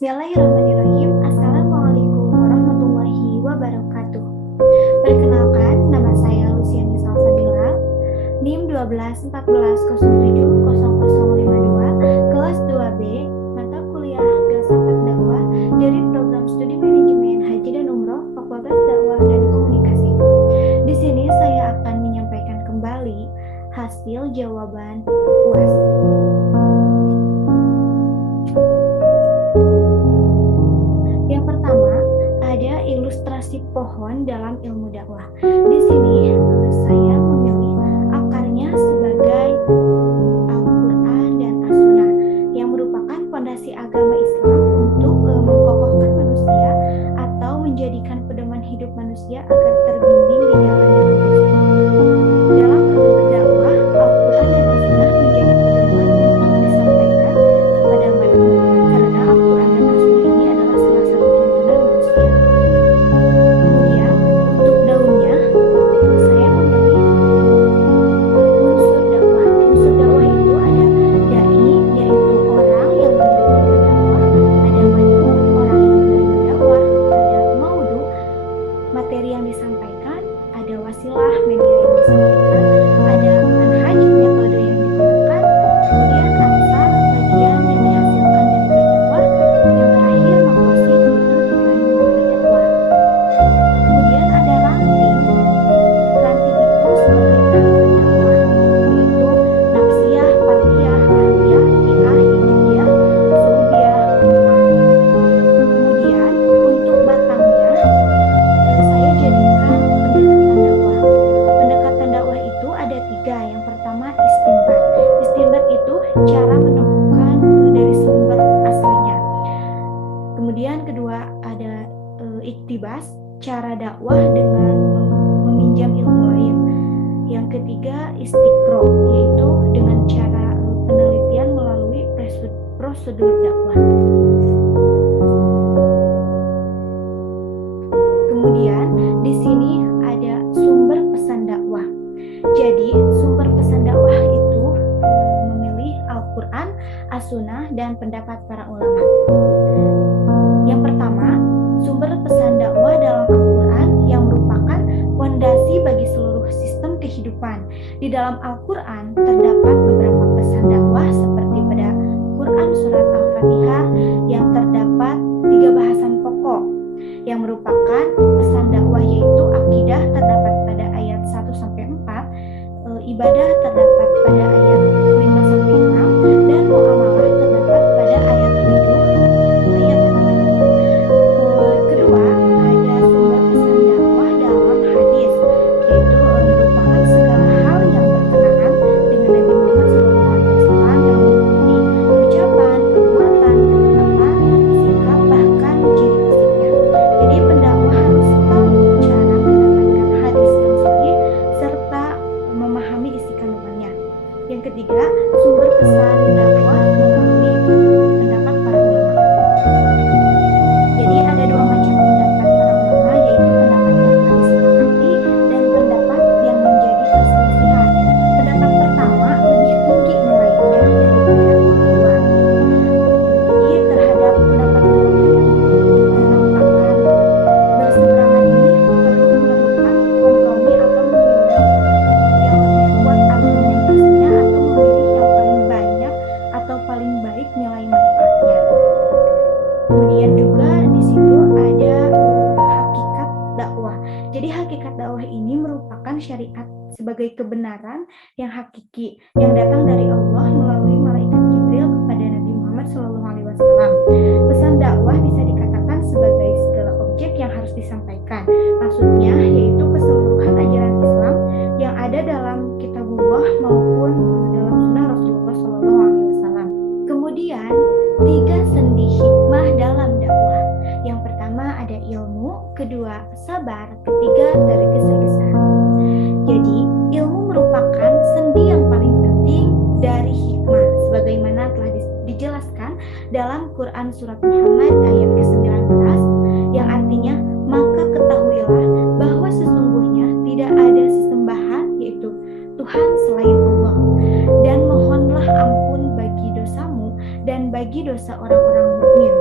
Bismillahirrahmanirrahim. Assalamualaikum warahmatullahi wabarakatuh. Perkenalkan, nama saya Luciani Salsabila, NIM 1214070052, kelas 2B, mata kuliah Filsafat Dakwah dari program studi manajemen haji dan umroh Fakultas Dakwah dan Komunikasi. Di sini saya akan menyampaikan kembali hasil jawaban UAS. Yang pertama, ada ilustrasi pohon dalam ilmu dakwah. Di sini saya memilih akarnya sebagai Al-Quran dan As-Sunnah yang merupakan fondasi agama Islam untuk mengkokohkan manusia atau menjadikan pedoman hidup manusia agar terbimbing di jalan yang lurus. Dalam berdakwah, Al-Quran dan As-Sunnah menjadi pedoman untuk disampaikan kepada manusia karena Al-Quran dan As-Sunnah ini adalah salah satu tuntunan manusia. Kemudian untuk daunnya, saya memilih unsur dakwah. Unsur dakwah itu ada dai, yaitu orang yang menyampaikan dakwah, ada mad'u, orang yang menerima dakwah, ada maudu, materi yang disampaikan, ada wasilah, media yang disampaikan, ada manhaj, metode yang digunakan, kemudian ansar, bagian yang dihasilkan dari berdakwah, yang terakhir maqasid, itu tujuan berdakwah. Kemudian ada ranting. Ranting itu sebagai tahapan dakwah, yaitu nafsiyah, fardiyah, ahliyah, hidayah, hijriyah, suhbiyah, ummah. Kemudian untuk batangnya, saya jadikan pendekatan dakwah. Pendekatan dakwah itu ada 3. Yang pertama istinbat. Istinbat itu cara menemukan dari sumber aslinya. Kemudian kedua ada iktibas, cara dakwah dengan meminjam ilmu lain. Yang ketiga istiqro, yaitu dengan cara penelitian melalui prosedur dakwah. Kemudian di sini ada sumber pesan dakwah. Jadi sumber pesan dakwah itu memilih Al-Quran, As-Sunnah, dan pendapat para ulama. Yang pertama, sumber pesan dakwah dalam Al-Quran yang merupakan fondasi bagi seluruh sistem kehidupan. Di dalam Al-Quran terdapat beberapa pesan dakwah seperti pada Quran Surat Al-Fatihah yang terdapat 3 bahasan pokok yang merupakan pesan dakwah, yaitu akidah terdapat pada ayat 1-4, ibadah terdapat pada ayat 5-6, dan muamalah terdapat pada ayat 7. Kedua, ada sumber pesan dakwah dalam hadis, yaitu merupakan segala hal yang berkenaan dengan Nabi Muhammad SAW yang meliputi ucapan, perbuatan, kata-kata, sikap, bahkan ciri fisiknya. Jadi pendakwah harus tahu cara mendapatkan hadis yang sahih serta memahami isi kandungannya. Yang ketiga, sumber pesan dakwah melalui pendapat para ulama. Jadi ada 2 macam pendapat para ulama, yaitu pendapat yang telah disepakati dan pendapat yang menjadi perselisihan. Pendapat pertama lebih tinggi nilainya daripada yang kedua. Jadi terhadap pendapat ulama yang menampakkan berseberangan ini perlu memerlukan kompromi atau memilih yang lebih kuat argumentasinya atau memilih yang paling banyak atau paling baik nilai manfaatnya. Kemudian juga di situ ada hakikat dakwah. Jadi hakikat dakwah ini merupakan syariat sebagai kebenaran yang hakiki yang datang dari Allah melalui malaikat Jibril kepada Nabi Muhammad SAW. Pesan dakwah bisa dikatakan sebagai segala objek yang harus disampaikan. Maksudnya yaitu keseluruhan ajaran Islam yang ada dalam kitabullah maupun dalam sunnah Rasulullah SAW. Kemudian 3 sendi hikmah dalam dakwah. Yang pertama ada ilmu, kedua sabar, ketiga tergesa-gesa. Jadi ilmu merupakan sendi yang paling penting dari hikmah, sebagaimana telah dijelaskan dalam Quran Surat Muhammad ayat ke-19 yang artinya, maka ketahuilah bahwa sesungguhnya tidak ada sesembahan yaitu Tuhan selain Allah, dan mohonlah ampun bagi dosamu dan bagi dosa orang-orang mukmin,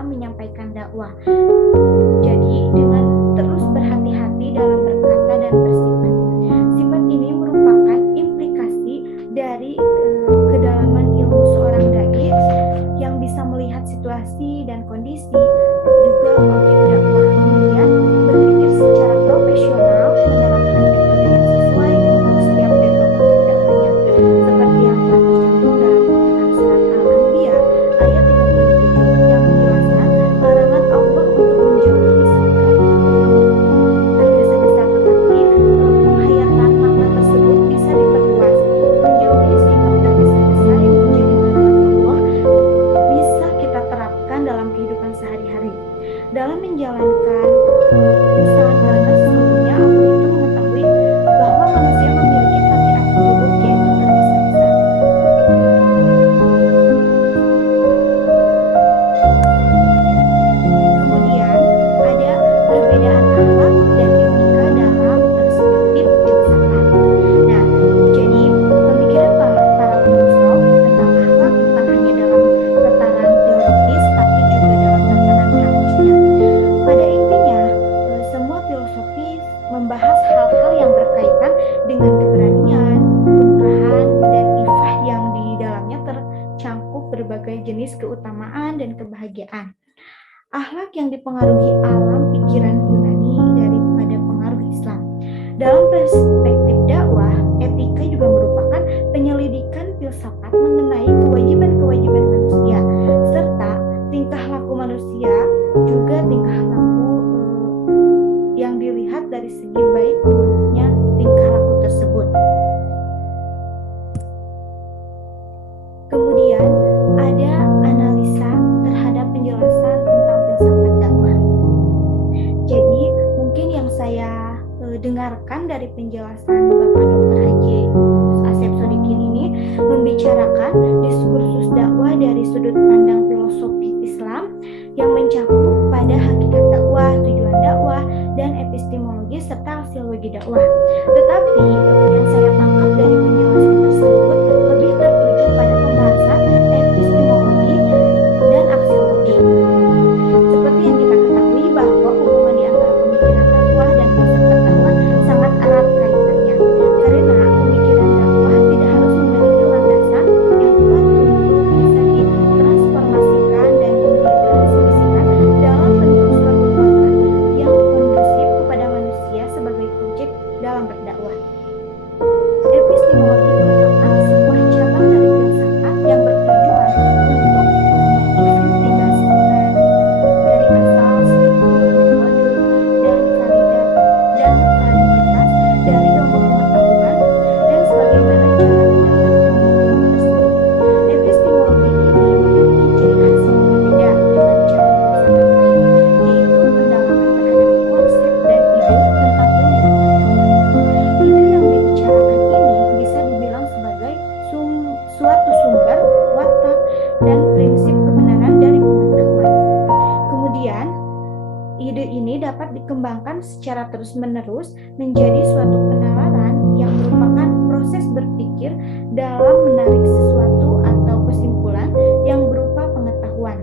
dalam menyampaikan dakwah. Jadi dengan terus berhati-hati dalam berkata dan bersifat. Sifat ini merupakan implikasi dari kedalaman ilmu seorang dai yang bisa melihat situasi dan kondisi, juga objek dakwah. Kemudian berpikir secara profesional, menerapkan metode yang sesuai untuk setiap level objek dakwahnya, seperti yang telah tercantum dalam Quran surat Al-Anbiya ayat 37 yang menjelaskan larangan Allah untuk menjauhi sikap tergesa-gesa, tetapi penghayatan makna tersebut bisa diperluas. Menjauhi sikap tergesa-gesa yang menjadi larangan Allah bisa kita terapkan dalam kehidupan sehari-hari. Dalam menjalankan usaha, karena sesungguhnya Allah itu mengetahui bahwa manusia memiliki tabiat buruk, yaitu tergesa-gesa. Kemudian ada perbedaan akhlak dan etika dalam perspektif filsafat. Nah, jadi pemikiran para filosof tentang akhlak bukan hanya dalam tataran teoritis, tapi juga dalam tataran praktisnya. Pada intinya, semua filosofi membahas hal-hal yang berkaitan dengan keberanian, kemurahan, dan ifah yang di dalamnya tercangkup berbagai jenis keutamaan dan kebahagiaan. Akhlak yang dipengaruhi alam pikiran Yunani daripada pengaruh Islam. Dalam perspektif dakwah, etika juga merupakan penyelidikan filsafat mengenai kewajiban-kewajiban manusia, serta tingkah laku manusia, juga tingkah laku yang dilihat dari segi baik buruknya tingkah laku tersebut. Kemudian ada analisa terhadap penjelasan tentang filsafat dakwah. Jadi mungkin yang saya dengarkan dari penjelasan Bapak Dr. Haji Asep Sodikin ini membicarakan diskursus dakwah dari sudut pandang filosofi Islam yang mencakup pada hakikat dakwah, tujuan dakwah, dan epistemologi serta aksiologi dakwah. Tetapi yang saya tangkap dari penjelasan tersebut lebih tertuju pada pembahasan epistemologi dan aksiologi. Seperti yang kita ketahui bahwa hubungan di antara pemikiran dakwah dan filsafat dakwah sangat erat kaitannya, karena pemikiran dakwah tidak harus memiliki landasan yang kuat untuk bisa ditransformasikan dan diimplementasikan dalam bentuk suatu format yang kondusif kepada manusia sebagai objek dalam berdakwah. Epistemologi merupakan sebuah cabang dari filsafat yang bertujuan untuk menginvestigasikan dari asal, struktur, metode, dan validitas dari ilmu pengetahuan dan sebagaimana cara mendapatkan ilmu tersebut. Epistemologi ini memiliki ciri khas yang berbeda dengan cabang filsafat lain, yaitu pendalaman terhadap konsep dan ide tentang ilmu pengetahuan. Ide yang dibicarakan ini bisa dibilang sebagai suatu sumber, watak, dan prinsip kebenaran dari pengetahuan. Kemudian, ide ini dapat dikembangkan secara terus-menerus menjadi suatu penalaran yang merupakan proses berpikir dalam menarik sesuatu atau kesimpulan yang berupa pengetahuan.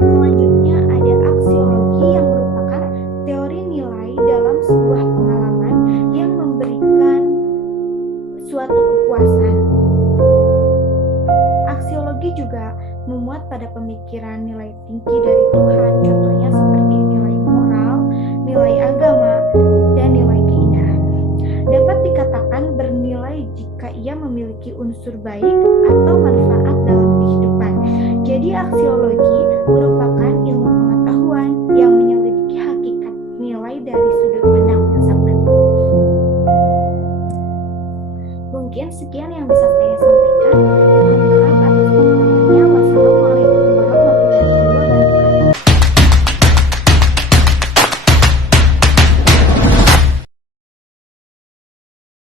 Selanjutnya ada aksiologi yang merupakan teori nilai dalam sebuah pengalaman yang memberikan suatu kepuasan. Aksiologi juga memuat pada pemikiran nilai tinggi dari Tuhan, contohnya seperti nilai moral, nilai agama, dan nilai keindahan. Dapat dikatakan bernilai jika ia memiliki unsur baik atau manfaat dalam kehidupan. Jadi aksiologi